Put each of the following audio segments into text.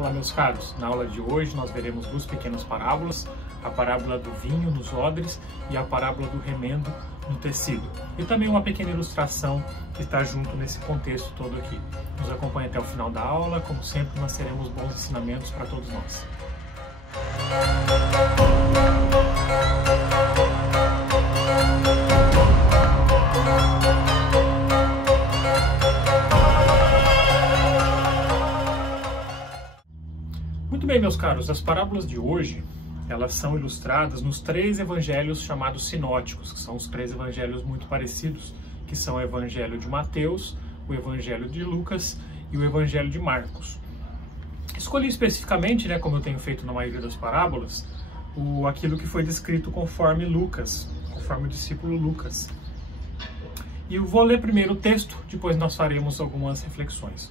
Olá, meus caros, na aula de hoje nós veremos duas pequenas parábolas, a parábola do vinho nos odres e a parábola do remendo no tecido. E também uma pequena ilustração que está junto nesse contexto todo aqui. Nos acompanhe até o final da aula, como sempre nós teremos bons ensinamentos para todos nós. Muito bem, meus caros, as parábolas de hoje, elas são ilustradas nos três evangelhos chamados sinóticos, que são os três evangelhos muito parecidos, que são o evangelho de Mateus, o evangelho de Lucas e o evangelho de Marcos. Escolhi especificamente, como eu tenho feito na maioria das parábolas, aquilo que foi descrito conforme Lucas, conforme o discípulo Lucas. E eu vou ler primeiro o texto, depois nós faremos algumas reflexões.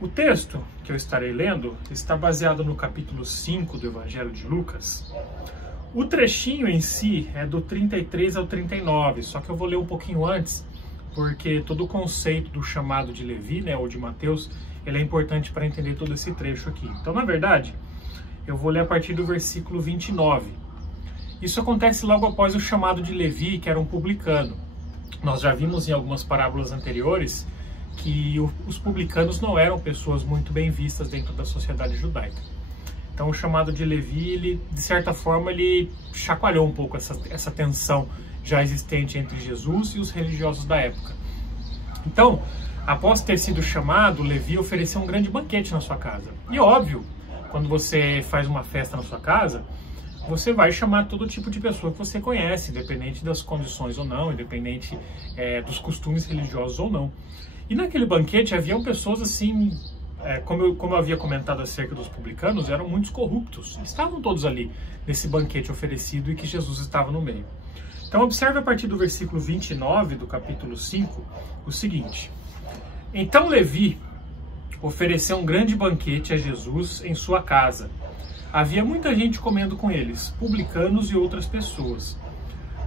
O texto que eu estarei lendo está baseado no capítulo 5 do Evangelho de Lucas. O trechinho em si é do 33 ao 39, só que eu vou ler um pouquinho antes, porque todo o conceito do chamado de Levi, ou de Mateus, ele é importante para entender todo esse trecho aqui. Então, na verdade, eu vou ler a partir do versículo 29. Isso acontece logo após o chamado de Levi, que era um publicano. Nós já vimos em algumas parábolas anteriores que os publicanos não eram pessoas muito bem vistas dentro da sociedade judaica. Então, o chamado de Levi, ele, de certa forma, ele chacoalhou um pouco essa tensão já existente entre Jesus e os religiosos da época. Então, após ter sido chamado, Levi ofereceu um grande banquete na sua casa. E óbvio, quando você faz uma festa na sua casa, você vai chamar todo tipo de pessoa que você conhece, independente das condições ou não, independente dos costumes religiosos ou não. E naquele banquete haviam pessoas assim, como eu havia comentado acerca dos publicanos, eram muitos corruptos. Estavam todos ali nesse banquete oferecido e que Jesus estava no meio. Então observe a partir do versículo 29 do capítulo 5 o seguinte. Então Levi ofereceu um grande banquete a Jesus em sua casa. Havia muita gente comendo com eles, publicanos e outras pessoas.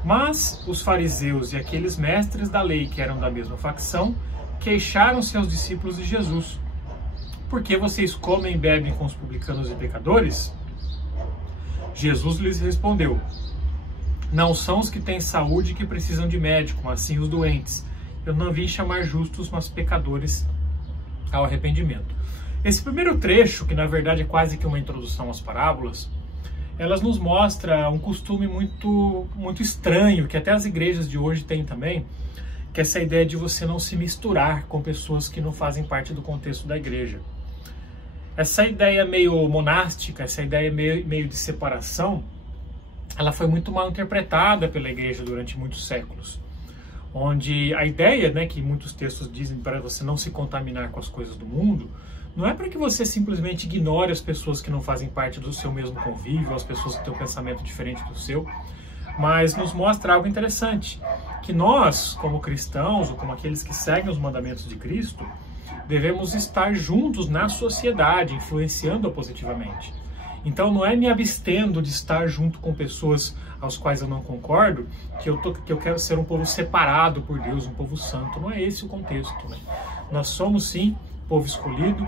Mas os fariseus e aqueles mestres da lei que eram da mesma facção queixaram-se aos discípulos de Jesus. Por que vocês comem e bebem com os publicanos e pecadores? Jesus lhes respondeu: não são os que têm saúde que precisam de médico, mas sim os doentes. Eu não vim chamar justos, mas pecadores ao arrependimento. Esse primeiro trecho, que na verdade é quase que uma introdução às parábolas, elas nos mostra um costume muito estranho, que até as igrejas de hoje têm também, que é essa ideia de você não se misturar com pessoas que não fazem parte do contexto da igreja. Essa ideia meio monástica, essa ideia meio de separação, ela foi muito mal interpretada pela igreja durante muitos séculos. Onde a ideia, que muitos textos dizem para você não se contaminar com as coisas do mundo, não é para que você simplesmente ignore as pessoas que não fazem parte do seu mesmo convívio, as pessoas que têm um pensamento diferente do seu, mas nos mostra algo interessante, que nós, como cristãos, ou como aqueles que seguem os mandamentos de Cristo, devemos estar juntos na sociedade, influenciando-a positivamente. Então não é me abstendo de estar junto com pessoas aos quais eu não concordo, que eu quero ser um povo separado por Deus, um povo santo. Não é esse o contexto. Nós somos sim povo escolhido,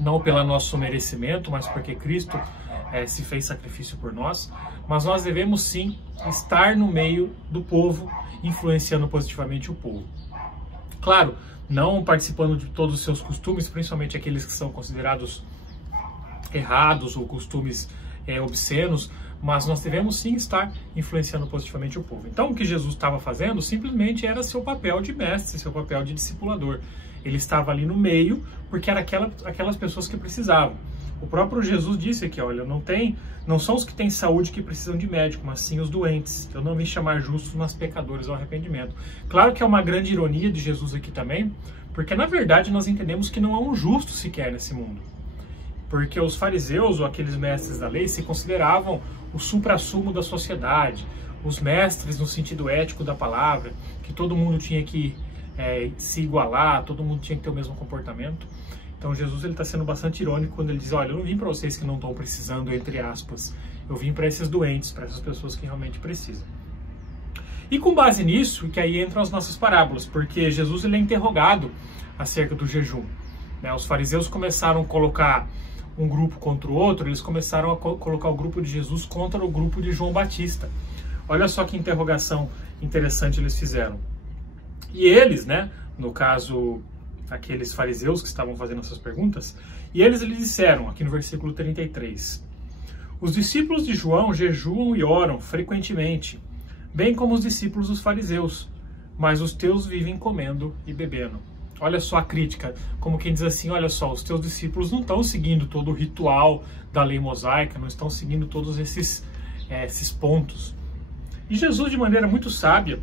não pelo nosso merecimento, mas porque Cristo se fez sacrifício por nós, mas nós devemos sim estar no meio do povo, influenciando positivamente o povo. Claro, não participando de todos os seus costumes, principalmente aqueles que são considerados errados ou costumes obscenos, mas nós devemos sim estar influenciando positivamente o povo. Então o que Jesus estava fazendo simplesmente era seu papel de mestre, seu papel de discipulador. Ele estava ali no meio porque era aquelas pessoas que precisavam. O próprio Jesus disse aqui, olha, não são os que têm saúde que precisam de médico, mas sim os doentes. Eu não vim chamar justos, mas pecadores ao arrependimento. Claro que é uma grande ironia de Jesus aqui também, porque na verdade nós entendemos que não há um justo sequer nesse mundo. Porque os fariseus, ou aqueles mestres da lei, se consideravam o suprassumo da sociedade, os mestres no sentido ético da palavra, que todo mundo tinha que se igualar, todo mundo tinha que ter o mesmo comportamento. Então Jesus está sendo bastante irônico quando ele diz, olha, eu não vim para vocês que não estão precisando, entre aspas, eu vim para esses doentes, para essas pessoas que realmente precisam. E com base nisso, que aí entram as nossas parábolas, porque Jesus ele é interrogado acerca do jejum. Os fariseus começaram a colocar um grupo contra o outro, eles começaram a colocar o grupo de Jesus contra o grupo de João Batista. Olha só que interrogação interessante eles fizeram. E eles, né, no caso, aqueles fariseus que estavam fazendo essas perguntas, e eles lhe disseram, aqui no versículo 33, os discípulos de João jejuam e oram frequentemente, bem como os discípulos dos fariseus, mas os teus vivem comendo e bebendo. Olha só a crítica, como quem diz assim, olha só, os teus discípulos não estão seguindo todo o ritual da lei mosaica, não estão seguindo todos esses pontos. E Jesus, de maneira muito sábia,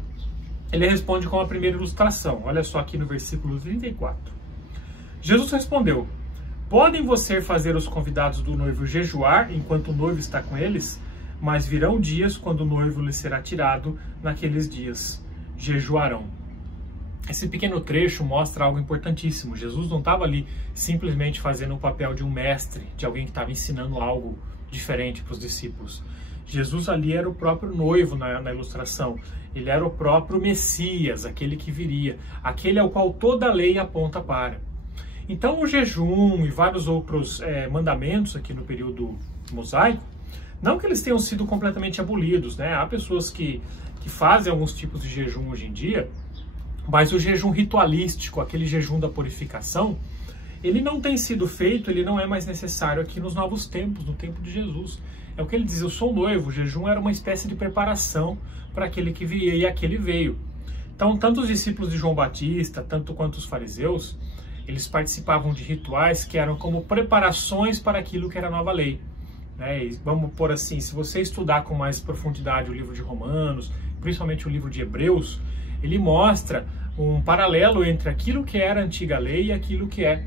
ele responde com a primeira ilustração. Olha só aqui no versículo 34. Jesus respondeu, podem vocês fazer os convidados do noivo jejuar enquanto o noivo está com eles? Mas virão dias quando o noivo lhe será tirado, naqueles dias jejuarão. Esse pequeno trecho mostra algo importantíssimo. Jesus não estava ali simplesmente fazendo o papel de um mestre, de alguém que estava ensinando algo diferente para os discípulos. Jesus ali era o próprio noivo na ilustração. Ele era o próprio Messias, aquele que viria, aquele ao qual toda a lei aponta para. Então o jejum e vários outros mandamentos aqui no período mosaico, não que eles tenham sido completamente abolidos, né? Há pessoas que fazem alguns tipos de jejum hoje em dia, mas o jejum ritualístico, aquele jejum da purificação, ele não tem sido feito, ele não é mais necessário aqui nos novos tempos, no tempo de Jesus. É o que ele diz, eu sou noivo, o jejum era uma espécie de preparação para aquele que viria, e aquele veio. Então, tanto os discípulos de João Batista, tanto quanto os fariseus, eles participavam de rituais que eram como preparações para aquilo que era a nova lei. E vamos pôr assim, se você estudar com mais profundidade o livro de Romanos, principalmente o livro de Hebreus, ele mostra um paralelo entre aquilo que era a antiga lei e aquilo que é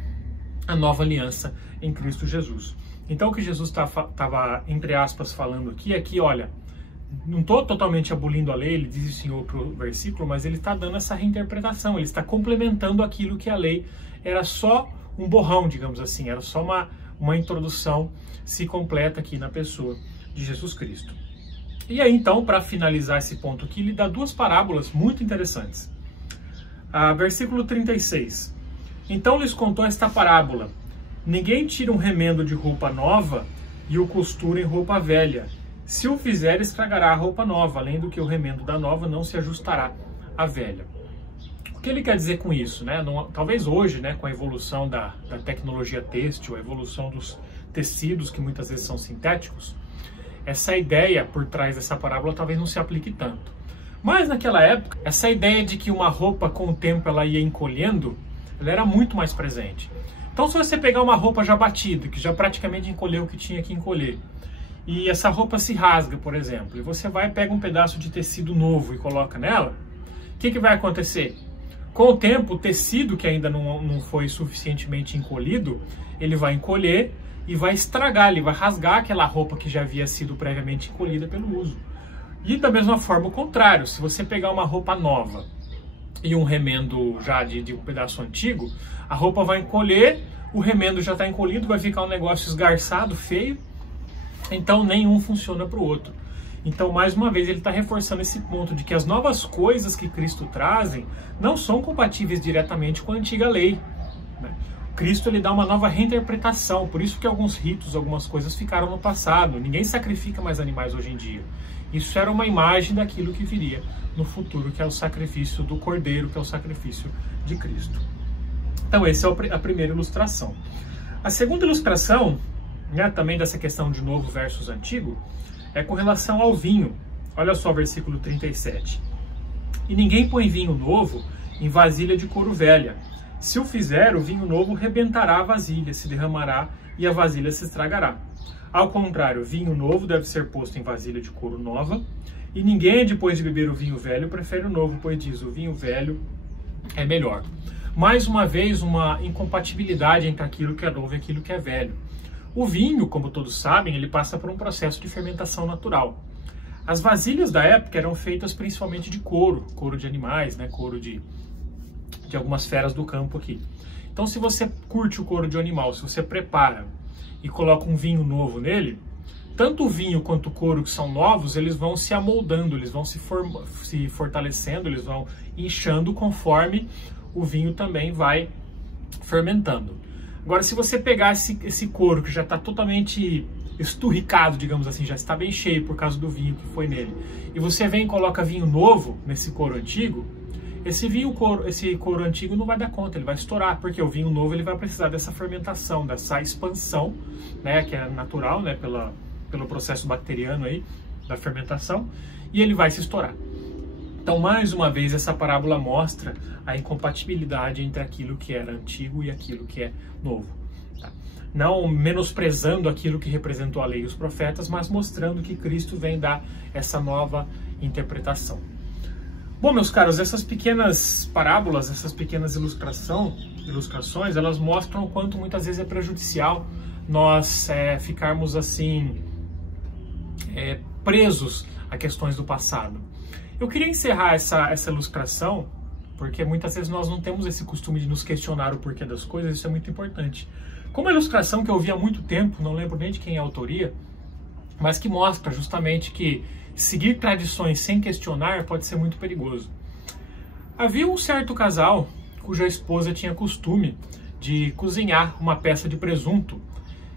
a nova aliança em Cristo Jesus. Então o que Jesus estava, entre aspas, falando aqui é que, olha, não estou totalmente abolindo a lei, ele diz isso em outro versículo, mas ele está dando essa reinterpretação, ele está complementando aquilo que a lei era só um borrão, digamos assim, era só uma introdução, se completa aqui na pessoa de Jesus Cristo. E aí, então, para finalizar esse ponto aqui, ele dá duas parábolas muito interessantes. Versículo 36. Então lhes contou esta parábola. Ninguém tira um remendo de roupa nova e o costura em roupa velha. Se o fizer, estragará a roupa nova, além do que o remendo da nova não se ajustará à velha. O que ele quer dizer com isso, né? Talvez hoje, né, com a evolução da tecnologia têxtil, a evolução dos tecidos que muitas vezes são sintéticos, essa ideia por trás dessa parábola talvez não se aplique tanto. Mas naquela época, essa ideia de que uma roupa com o tempo ela ia encolhendo, ela era muito mais presente. Então se você pegar uma roupa já batida, que já praticamente encolheu o que tinha que encolher, e essa roupa se rasga, por exemplo, e você vai e pega um pedaço de tecido novo e coloca nela, o que vai acontecer? Com o tempo, o tecido que ainda não foi suficientemente encolhido, ele vai encolher e vai estragar, ele vai rasgar aquela roupa que já havia sido previamente encolhida pelo uso. E da mesma forma o contrário, se você pegar uma roupa nova e um remendo já de um pedaço antigo, a roupa vai encolher, o remendo já está encolhido, vai ficar um negócio esgarçado, feio, então nenhum funciona para o outro. Então, mais uma vez, ele está reforçando esse ponto de que as novas coisas que Cristo trazem não são compatíveis diretamente com a antiga lei, né? Cristo ele dá uma nova reinterpretação, por isso que alguns ritos, algumas coisas ficaram no passado. Ninguém sacrifica mais animais hoje em dia. Isso era uma imagem daquilo que viria no futuro, que é o sacrifício do Cordeiro, que é o sacrifício de Cristo. Então, essa é a primeira ilustração. A segunda ilustração, né, também dessa questão de novo versus antigo, é com relação ao vinho. Olha só o versículo 37. E ninguém põe vinho novo em vasilha de couro velha. Se o fizer, o vinho novo rebentará a vasilha, se derramará e a vasilha se estragará. Ao contrário, vinho novo deve ser posto em vasilha de couro nova, e ninguém, depois de beber o vinho velho, prefere o novo, pois diz, o vinho velho é melhor. Mais uma vez, uma incompatibilidade entre aquilo que é novo e aquilo que é velho. O vinho, como todos sabem, ele passa por um processo de fermentação natural. As vasilhas da época eram feitas principalmente de couro de animais, né? Couro de algumas feras do campo aqui. Então, se você curte o couro de animal, se você prepara e coloca um vinho novo nele, tanto o vinho quanto o couro que são novos, eles vão se amoldando, eles vão se fortalecendo, eles vão inchando conforme o vinho também vai fermentando. Agora, se você pegar esse couro que já está totalmente esturricado, digamos assim, já está bem cheio por causa do vinho que foi nele, e você vem e coloca vinho novo nesse couro antigo, esse couro antigo não vai dar conta, ele vai estourar, porque o vinho novo ele vai precisar dessa fermentação, dessa expansão, né, que é natural, né, pelo processo bacteriano aí, da fermentação, e ele vai se estourar. Então, mais uma vez, essa parábola mostra a incompatibilidade entre aquilo que era antigo e aquilo que é novo. Tá? Não menosprezando aquilo que representou a lei e os profetas, mas mostrando que Cristo vem dar essa nova interpretação. Bom, meus caros, essas pequenas parábolas, essas pequenas ilustrações, elas mostram o quanto muitas vezes é prejudicial nós ficarmos assim presos a questões do passado. Eu queria encerrar essa ilustração, porque muitas vezes nós não temos esse costume de nos questionar o porquê das coisas, isso é muito importante. Como a ilustração que eu vi há muito tempo, não lembro nem de quem é a autoria, mas que mostra justamente que seguir tradições sem questionar pode ser muito perigoso. Havia um certo casal cuja esposa tinha costume de cozinhar uma peça de presunto.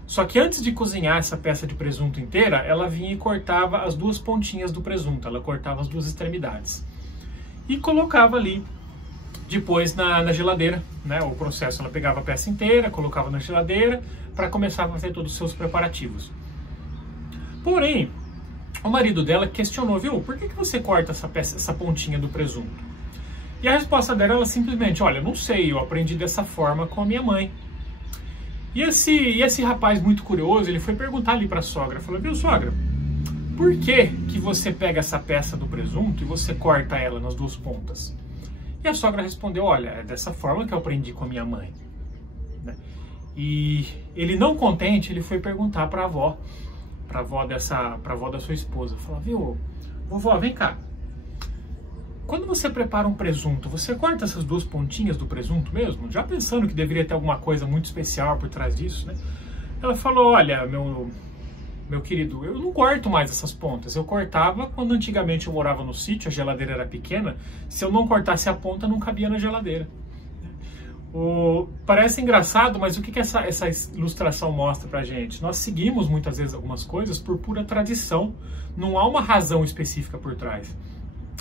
Só que antes de cozinhar essa peça de presunto inteira, ela vinha e cortava as duas pontinhas do presunto, ela cortava as duas extremidades. E colocava ali, depois na geladeira, né? O processo, ela pegava a peça inteira, colocava na geladeira, para começar a fazer todos os seus preparativos. Porém, o marido dela questionou, viu, por que você corta essa pontinha do presunto? E a resposta dela era simplesmente, olha, não sei, eu aprendi dessa forma com a minha mãe. E esse rapaz muito curioso, ele foi perguntar ali para a sogra, falou, viu, sogra, por que você pega essa peça do presunto e você corta ela nas duas pontas? E a sogra respondeu, olha, é dessa forma que eu aprendi com a minha mãe. E ele, não contente, ele foi perguntar para a avó da sua esposa, falou, viu, vovó, vem cá, quando você prepara um presunto, você corta essas duas pontinhas do presunto mesmo? Já pensando que deveria ter alguma coisa muito especial por trás disso, né? Ela falou, olha, meu querido, eu não corto mais essas pontas. Eu cortava quando antigamente eu morava no sítio, a geladeira era pequena. Se eu não cortasse a ponta, não cabia na geladeira. Parece engraçado, mas o que essa ilustração mostra pra gente? Nós seguimos muitas vezes algumas coisas por pura tradição. Não há uma razão específica por trás.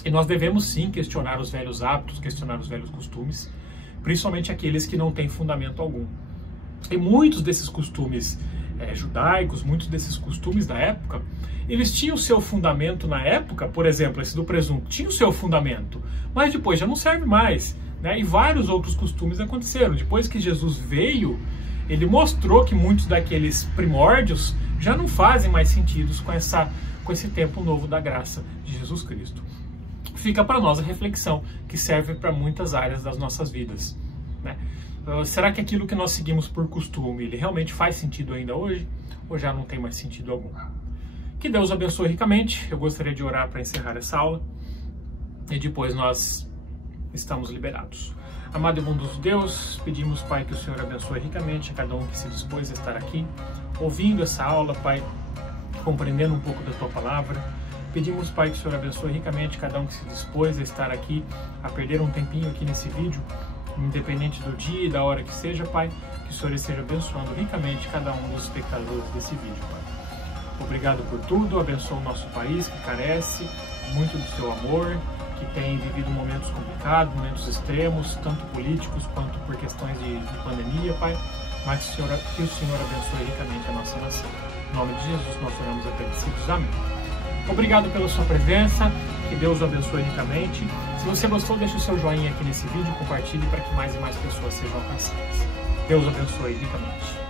E nós devemos sim questionar os velhos hábitos, questionar os velhos costumes, principalmente aqueles que não têm fundamento algum. E muitos desses costumes judaicos, muitos desses costumes da época, eles tinham o seu fundamento na época, por exemplo, esse do presunto, tinha o seu fundamento, mas depois já não serve mais, né? E vários outros costumes aconteceram. Depois que Jesus veio, ele mostrou que muitos daqueles primórdios já não fazem mais sentido com esse tempo novo da graça de Jesus Cristo. Fica para nós a reflexão, que serve para muitas áreas das nossas vidas, né? Será que aquilo que nós seguimos por costume, ele realmente faz sentido ainda hoje? Ou já não tem mais sentido algum? Que Deus abençoe ricamente. Eu gostaria de orar para encerrar essa aula. E depois nós estamos liberados. Amado e bondoso Deus, pedimos, Pai, que o Senhor abençoe ricamente a cada um que se dispôs a estar aqui, ouvindo essa aula, Pai, compreendendo um pouco da Tua Palavra. Pedimos, Pai, que o Senhor abençoe ricamente cada um que se dispôs a estar aqui, a perder um tempinho aqui nesse vídeo, independente do dia e da hora que seja, Pai, que o Senhor esteja abençoando ricamente cada um dos espectadores desse vídeo, Pai. Obrigado por tudo, abençoa o nosso país que carece muito do Seu amor, que tem vivido momentos complicados, momentos extremos, tanto políticos quanto por questões de pandemia, Pai, mas que o Senhor abençoe ricamente a nossa nação. Em nome de Jesus nós oramos agradecidos. Amém. Obrigado pela sua presença, que Deus o abençoe ricamente. Se você gostou, deixe o seu joinha aqui nesse vídeo, compartilhe para que mais e mais pessoas sejam alcançadas. Deus o abençoe ricamente.